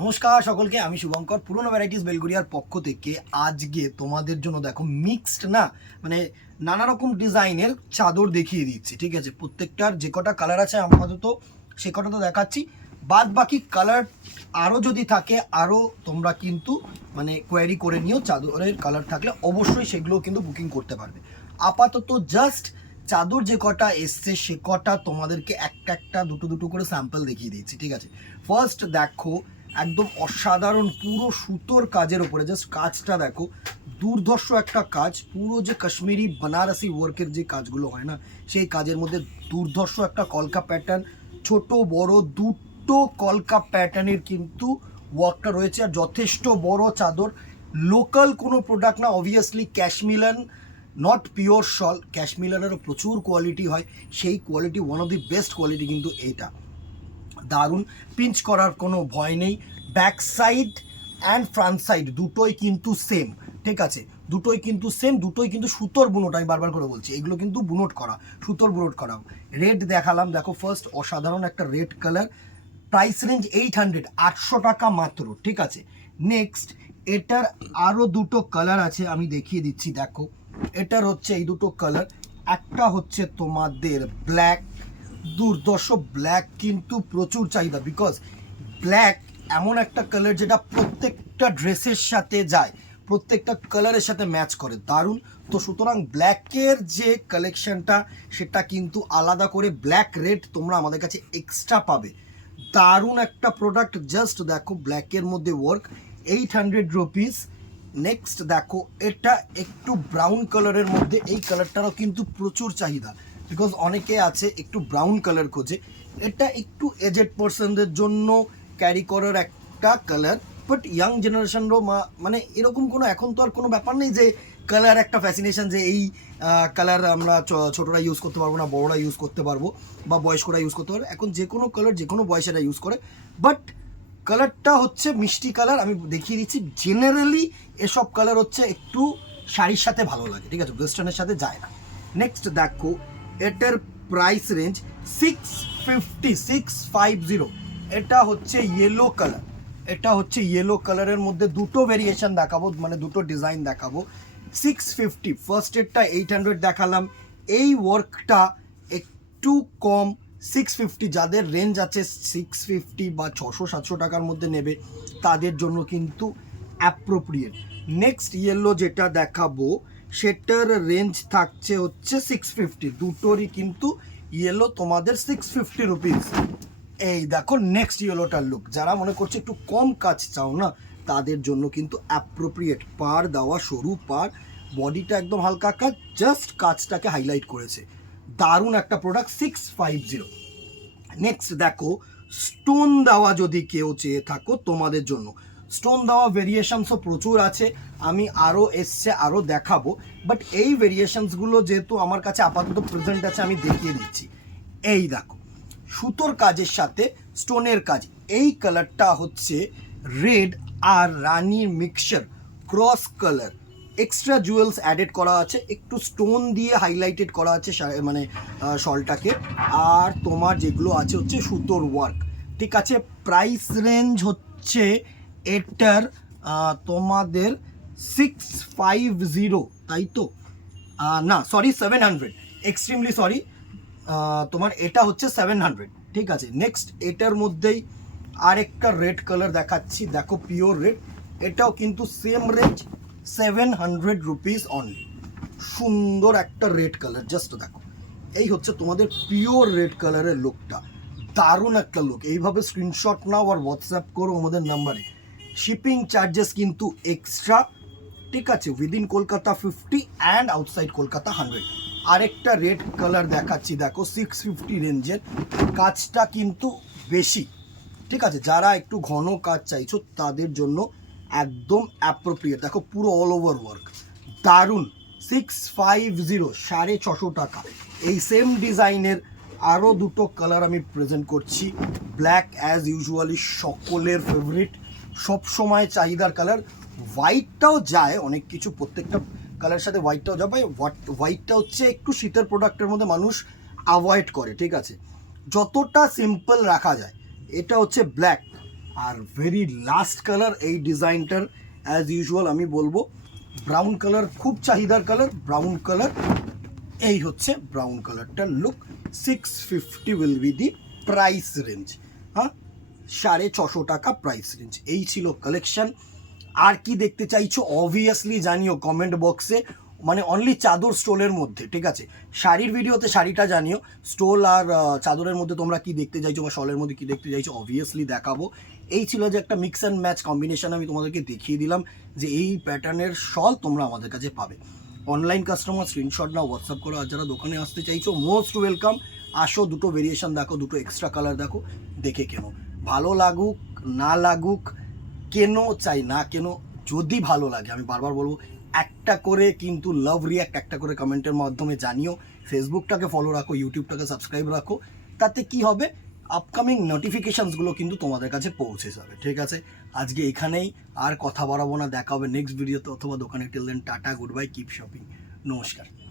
নমস্কার সকলকে, আমি শুভঙ্কর পুরনো ভ্যারাইটিস বেলগুড়িয়ার পক্ষ থেকে আজকে তোমাদের জন্য দেখো মিক্সড না মানে নানা রকম ডিজাইনের চাদর দেখিয়ে দিচ্ছি। ঠিক আছে, প্রত্যেকটার যে কটা কালার আছে আপাতত সে কটা তো দেখাচ্ছি, বাদ বাকি কালার আরও যদি থাকে আরও তোমরা কিন্তু মানে কোয়ারি করে নিও। চাদরের কালার থাকলে অবশ্যই সেগুলো কিন্তু বুকিং করতে পারবে। আপাতত জাস্ট চাদর যে কটা এসছে সে কটা তোমাদেরকে একটা একটা দুটো দুটো করে স্যাম্পল দেখিয়ে দিচ্ছি। ঠিক আছে, ফার্স্ট দেখো একদম অসাধারণ পুরো সুতোর কাজের ওপরে, জাস্ট কাজটা দেখো, দুর্ধর্ষ একটা কাজ, পুরো যে কাশ্মীরি বানারসি ওয়ার্কের যে কাজগুলো হয় না সেই কাজের মধ্যে দুর্ধর্ষ একটা কলকা প্যাটার্ন, ছোট বড় দুটো কলকা প্যাটার্নের কিন্তু ওয়ার্কটা রয়েছে। আর যথেষ্ট বড় চাদর, লোকাল কোনো প্রোডাক্ট না, অবভিয়াসলি ক্যাশমিলান, নট পিওর শল। ক্যাশমিলানেরও প্রচুর কোয়ালিটি হয়, সেই quality one of the best quality কিন্তু এটা। দারুণ, পিঞ্চ করার কোনো ভয় নেই। Back side and front side দুটোই কিন্তু সেম। ঠিক আছে, দুটোই কিন্তু সেম, দুটোই কিন্তু সুতোর বুনট। আমি বারবার করে বলছি এগুলো কিন্তু বুনট করা, সুতোর বুনট করা। রেড দেখালাম, দেখো ফার্স্ট অসাধারণ একটা রেড কালার, প্রাইস রেঞ্জ 800, 800 টাকা মাত্র। ঠিক আছে, নেক্সট এটার আরও দুটো কালার আছে, আমি দেখিয়ে দিচ্ছি। দেখো এটার হচ্ছে এই দুটো কালার, একটা হচ্ছে তোমাদের ব্ল্যাক, দুর্ধর্ষ ব্ল্যাক কিন্তু প্রচুর চাহিদা, বিকজ ব্ল্যাক এমন একটা কালার যেটা প্রত্যেকটা ড্রেসের সাথে যায়, প্রত্যেকটা কালারের সাথে ম্যাচ করে, দারুণ। তো সুতরাং ব্ল্যাকের যে কালেকশনটা সেটা কিন্তু আলাদা করে ব্ল্যাক রেড তোমরা আমাদের কাছে এক্সট্রা পাবে। দারুণ একটা প্রোডাক্ট, জাস্ট দেখো ব্ল্যাকের মধ্যে ওয়ার্ক, 800 রুপিস। নেক্সট দেখো এটা একটু ব্রাউন কালারের মধ্যে, এই কালারটারও কিন্তু প্রচুর চাহিদা, বিকজ অনেকে আছে একটু ব্রাউন কালার খোঁজে। এটা একটু এজেড পার্সনদের জন্য ক্যারি করার একটা কালার, বাট ইয়াং জেনারেশনরও মানে এরকম কোনো এখন তো আর কোনো ব্যাপার নেই যে কালার একটা ফ্যাসিনেশন যে এই কালার আমরা ছোটরা ইউজ করতে পারবো না, বড়রা ইউজ করতে পারবো বা বয়স্করা ইউজ করতে পারবে। এখন যে কোনো কালার যে কোনো বয়সেরা ইউজ করে, বাট কালারটা হচ্ছে মিষ্টি কালার। আমি দেখিয়ে দিচ্ছি, জেনারেলি এসব কালার হচ্ছে একটু শাড়ির সাথে ভালো লাগে, ঠিক আছে, ওয়েস্টার্নের সাথে যায় না। নেক্সট দেখো এটার প্রাইস রেঞ্জ 650। এটা হচ্ছে ইয়েলো কালার, এটা হচ্ছে ইয়েলো কালারের মধ্যে দুটো ভেরিয়েশন দেখাবো, মানে দুটো ডিজাইন দেখাবো। 650, ফার্স্ট এরটা 800 দেখালাম, এই ওয়ার্কটা একটু কম 650। যাদের রেঞ্জ আছে 650 বা 600-700 টাকার মধ্যে নেবে তাদের জন্য কিন্তু অ্যাপ্রোপ্রিয়েট। নেক্সট ইয়েলো যেটা দেখাবো সেটার রেঞ্জ থাকছে হচ্ছে 650, দুটোরই কিন্তু ইয়েলো তোমাদের 650 রুপিস। এই দেখো নেক্সট ইয়েলোটার লুক, যারা মনে করছে একটু কম কাজ চাও না তাদের জন্য কিন্তু অ্যাপ্রোপ্রিয়েট। পার দেওয়া, সরু পার, বডিটা একদম হালকা কাজ, জাস্ট কাজটাকে হাইলাইট করেছে, দারুণ একটা প্রোডাক্ট 650। নেক্সট দেখো স্টোন দেওয়া, যদি কেউ চেয়ে থাকো তোমাদের জন্য স্টোন দেওয়া ভেরিয়েশনসও প্রচুর আছে, আমি আরও এসছে আরও দেখাবো, বাট এই ভেরিয়েশনসগুলো যেহেতু আমার কাছে আপাতত প্রেজেন্ট আছে আমি দেখিয়ে দিচ্ছি। এই দেখো সুতোর কাজের সাথে স্টোনের কাজ, এই কালারটা হচ্ছে রেড আর রানির mixture cross colour, extra jewels added করা আছে, একটু স্টোন দিয়ে হাইলাইটেড করা আছে মানে শলটাকে। আর তোমার যেগুলো আছে হচ্ছে সুতোর ওয়ার্ক। ঠিক আছে, প্রাইস রেঞ্জ হচ্ছে এটার তোমাদের 650, তাই তো? না সরি 700, এক্সট্রিমলি সরি, তোমার এটা হচ্ছে 700। ঠিক আছে, নেক্সট এটার মধ্যেই আরেকটা রেড কালার দেখাচ্ছি, দেখো পিওর রেড, এটাও কিন্তু সেম রেঞ্জ 700 রুপিস অনলি। সুন্দর একটা রেড কালার, জাস্ট দেখো, এই হচ্ছে তোমাদের পিওর রেড কালারের লুকটা, দারুণ একটা লুক। এইভাবে স্ক্রিনশট নাও আর হোয়াটসঅ্যাপ করো আমাদের নাম্বারে, শিপিং চার্জেস কিন্তু এক্সট্রা। ঠিক আছে, within Kolkata 50 and outside Kolkata 100। আরেকটা রেড কালার দেখাচ্ছি, দেখো 650 রেঞ্জের, কাজটা কিন্তু বেশি। ঠিক আছে, যারা একটু ঘন কাজ চাইছো তাদের জন্য একদম অ্যাপ্রোপ্রিয়েট। দেখো পুরো অল ওভার ওয়ার্ক, দারুণ। 650, 650 টাকা। এই সেম ডিজাইনের আরও দুটো কালার আমি প্রেজেন্ট করছি। ব্ল্যাক অ্যাজ ইউজুয়ালি সকলের ফেভারিট, সবসময় চাহিদার কালার। হোয়াইটটাও যায় অনেক কিছু, প্রত্যেকটা কালারের সাথে হোয়াইটটাও যাবে। হোয়াইটটা হচ্ছে একটু শীতের প্রোডাক্টের মধ্যে মানুষ অ্যাভয়েড করে, ঠিক আছে, যতটা সিম্পল রাখা যায়। এটা হচ্ছে black, are very last colour এই ডিজাইনটার অ্যাজ ইউজুয়াল আমি বলবো ব্রাউন কালার, খুব চাহিদার কালার ব্রাউন কালার। এই হচ্ছে ব্রাউন কালারটার look. 650 will be the price range. হ্যাঁ, 650 টাকা প্রাইস রেঞ্জ। এই ছিল কালেকশন। আর কি দেখতে চাইছো অবভিয়াসলি জানিও কমেন্ট বক্সে, মানে অনলি চাদর স্টোলের মধ্যে, ঠিক আছে? শাড়ির ভিডিওতে শাড়িটা জানিও, স্টোল আর চাদরের মধ্যে তোমরা কি দেখতে চাইছো বা শলের মধ্যে কি দেখতে চাইছো অবভিয়াসলি দেখাবো। এই ছিল যে একটা মিক্স অ্যান্ড ম্যাচ কম্বিনেশন আমি তোমাদেরকে দেখিয়ে দিলাম যে এই প্যাটার্নের শল তোমরা আমাদের কাছে পাবে। অনলাইন কাস্টমার স্ক্রিনশট নাও, হোয়াটসঅ্যাপ করো। আর যারা দোকানে আসতে চাইছো মোস্ট ওয়েলকাম, আসো, দুটো ভেরিয়েশন দেখো, দুটো এক্সট্রা কালার দেখো, দেখে কেনো। ভালো লাগুক না লাগুক, কেনো চাই না কেনো, যদি ভালো লাগে আমি বারবার বলবো একটা করে কিন্তু লাভ রিয়াক্ট একটা করে কমেন্টের মাধ্যমে জানিও। ফেসবুকটাকে ফলো রাখো, ইউটিউবটাকে সাবস্ক্রাইব রাখো, তাতে কি হবে আপকামিং নোটিফিকেশানসগুলো কিন্তু তোমাদের কাছে পৌঁছে যাবে, ঠিক আছে? আজকে এখানেই, আর কথা বাড়াবো না, দেখা হবে নেক্সট ভিডিওতে অথবা দোকানে। Till then tata, good bye, keep shopping, নমস্কার।